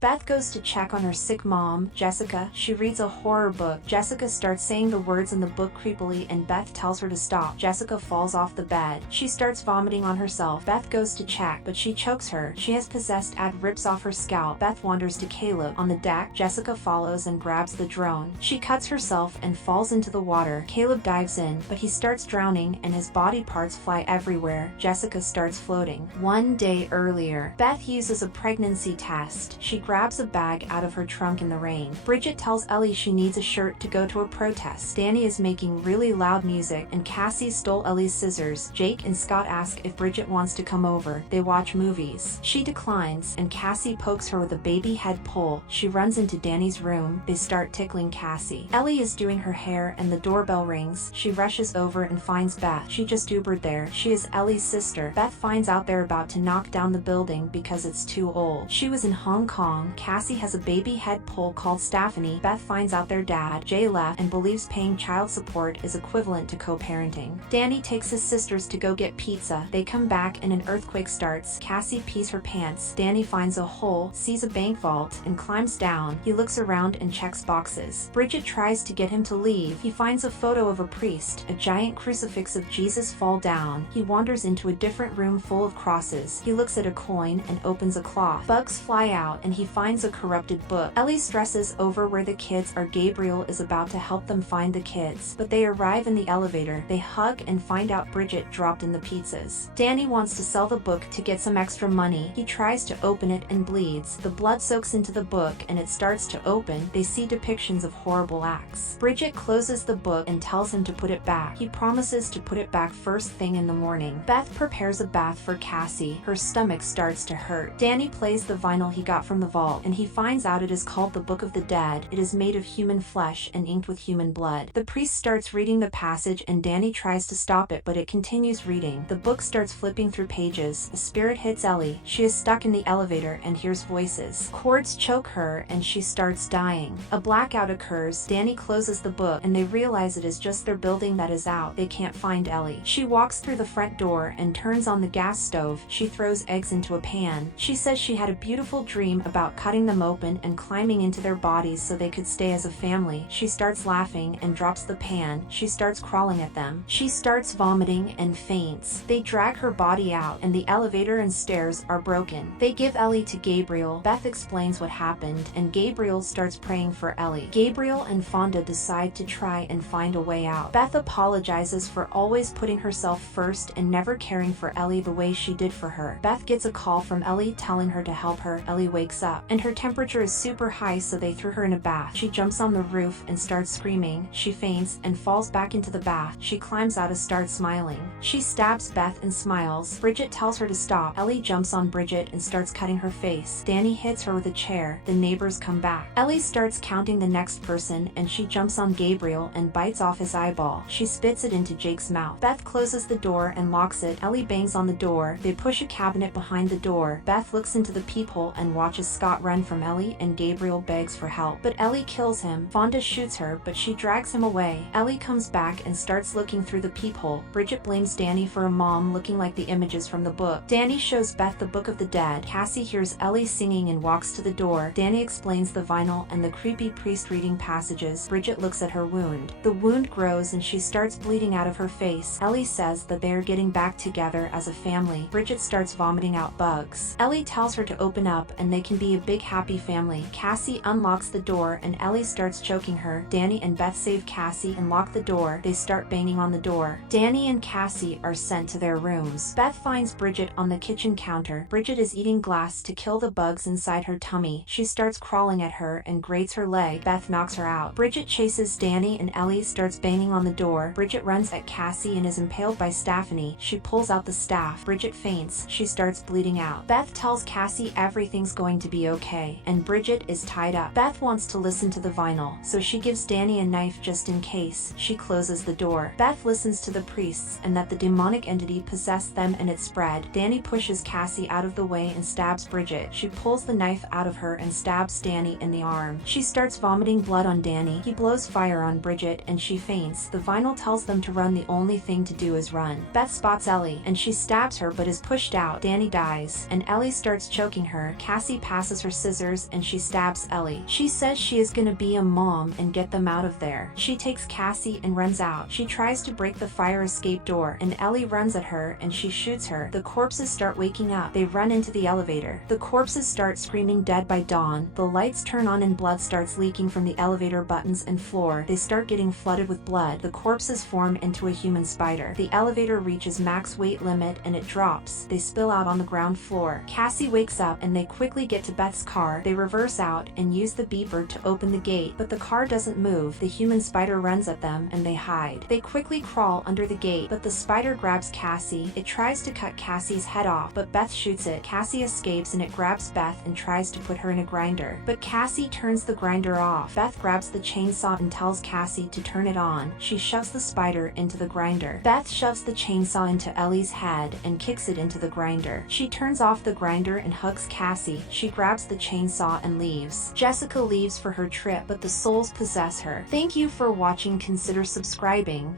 Beth goes to check on her sick mom, Jessica. She reads a horror book. Jessica starts saying the words in the book creepily and Beth tells her to stop. Jessica falls off the bed. She starts vomiting on herself. Beth goes to check, but she chokes her. She has possessed Ad rips off her scalp. Beth wanders to Caleb. On the deck, Jessica follows and grabs the drone. She cuts herself and falls into the water. Caleb dives in, but he starts drowning and his body parts fly everywhere. Jessica starts floating. One day earlier, Beth uses a pregnancy test. She grabs a bag out of her trunk in the rain. Bridget tells Ellie she needs a shirt to go to a protest. Danny is making really loud music and Cassie stole Ellie's scissors. Jake and Scott ask if Bridget wants to come over. They watch movies. She declines and Cassie pokes her with a baby head pole. She runs into Danny's room. They start tickling Cassie. Ellie is doing her hair and the doorbell rings. She rushes over and finds Beth. She just Ubered there. She is Ellie's sister. Beth finds out they're about to knock down the building because it's too old. She was in Hong Kong. Cassie has a baby head pole called Stephanie. Beth finds out their dad, Jay, left and believes paying child support is equivalent to co-parenting. Danny takes his sisters to go get pizza. They come back and an earthquake starts. Cassie pees her pants. Danny finds a hole, sees a bank vault, and climbs down. He looks around and checks boxes. Bridget tries to get him to leave. He finds a photo of a priest. A giant crucifix of Jesus fall down. He wanders into a different room full of crosses. He looks at a coin and opens a cloth. Bugs fly out and he finds a corrupted book. Ellie stresses over where the kids are. Gabriel is about to help them find the kids, but they arrive in the elevator. They hug and find out Bridget dropped in the pizzas. Danny wants to sell the book to get some extra money. He tries to open it and bleeds. The blood soaks into the book and it starts to open. They see depictions of horrible acts. Bridget closes the book and tells him to put it back. He promises to put it back first thing in the morning. Beth prepares a bath for Cassie. Her stomach starts to hurt. Danny plays the vinyl he got from the vault and he finds out it is called the Book of the Dead. It is made of human flesh and inked with human blood. The priest starts reading the passage and Danny tries to stop it, but it continues reading. The book starts flipping through pages. A spirit hits Ellie. She is stuck in the elevator and hears voices. Cords choke her and she starts dying. A blackout occurs. Danny closes the book and they realize it is just their building that is out. They can't find Ellie. She walks through the front door and turns on the gas stove. She throws eggs into a pan. She says she had a beautiful dream about cutting them open and climbing into their bodies so they could stay as a family. She starts laughing and drops the pan. She starts crawling at them. She starts vomiting and faints. They drag her body out and the elevator and stairs are broken. They give Ellie to Gabriel. Beth explains what happened and Gabriel starts praying for Ellie. Gabriel and Fonda decide to try and find a way out. Beth apologizes for always putting herself first and never caring for Ellie the way she did for her. Beth gets a call from Ellie telling her to help her. Ellie wakes up and her temperature is super high, so they threw her in a bath. She jumps on the roof and starts screaming. She faints and falls back into the bath. She climbs out and starts smiling. She stabs Beth and smiles. Bridget tells her to stop. Ellie jumps on Bridget and starts cutting her face. Danny hits her with a chair. The neighbors come back. Ellie starts counting the next person and she jumps on Gabriel and bites off his eyeball. She spits it into Jake's mouth. Beth closes the door and locks it. Ellie bangs on the door. They push a cabinet behind the door. Beth looks into the peephole and watches Scott run from Ellie and Gabriel begs for help. But Ellie kills him. Fonda shoots her, but she drags him away. Ellie comes back and starts looking through the peephole. Bridget blames Danny for a mom looking like the images from the book. Danny shows Beth the Book of the Dead. Cassie hears Ellie singing and walks to the door. Danny explains the vinyl and the creepy priest reading passages. Bridget looks at her wound. The wound grows and she starts bleeding out of her face. Ellie says that they are getting back together as a family. Bridget starts vomiting out bugs. Ellie tells her to open up and they can be a big happy family. Cassie unlocks the door and Ellie starts choking her. Danny and Beth save Cassie and lock the door. They start banging on the door. Danny and Cassie are sent to their rooms. Beth finds Bridget on the kitchen counter. Bridget is eating glass to kill the bugs inside her tummy. She starts crawling at her and grates her leg. Beth knocks her out. Bridget chases Danny and Ellie starts banging on the door. Bridget runs at Cassie and is impaled by Stephanie. She pulls out the staff. Bridget faints. She starts bleeding out. Beth tells Cassie everything's going to be okay, and Bridget is tied up. Beth wants to listen to the vinyl, so she gives Danny a knife just in case. She closes the door. Beth listens to the priests and that the demonic entity possessed them and it spread. Danny pushes Cassie out of the way and stabs Bridget. She pulls the knife out of her and stabs Danny in the arm. She starts vomiting blood on Danny. He blows fire on Bridget and she faints. The vinyl tells them to run. The only thing to do is run. Beth spots Ellie and she stabs her but is pushed out. Danny dies and Ellie starts choking her. Cassie passes tosses her scissors and she stabs Ellie. She says she is gonna be a mom and get them out of there. She takes Cassie and runs out. She tries to break the fire escape door and Ellie runs at her and she shoots her. The corpses start waking up. They run into the elevator. The corpses start screaming dead by dawn. The lights turn on and blood starts leaking from the elevator buttons and floor. They start getting flooded with blood. The corpses form into a human spider. The elevator reaches max weight limit and it drops. They spill out on the ground floor. Cassie wakes up and they quickly get to Beth's car. They reverse out and use the beeper to open the gate, but the car doesn't move. The human spider runs at them and they hide. They quickly crawl under the gate, but the spider grabs Cassie. It tries to cut Cassie's head off, but Beth shoots it. Cassie escapes and it grabs Beth and tries to put her in a grinder, but Cassie turns the grinder off. Beth grabs the chainsaw and tells Cassie to turn it on. She shoves the spider into the grinder. Beth shoves the chainsaw into Ellie's head and kicks it into the grinder. She turns off the grinder and hugs Cassie. She grabs the chainsaw and leaves. Jessica leaves for her trip, but the souls possess her. Thank you for watching. Consider subscribing.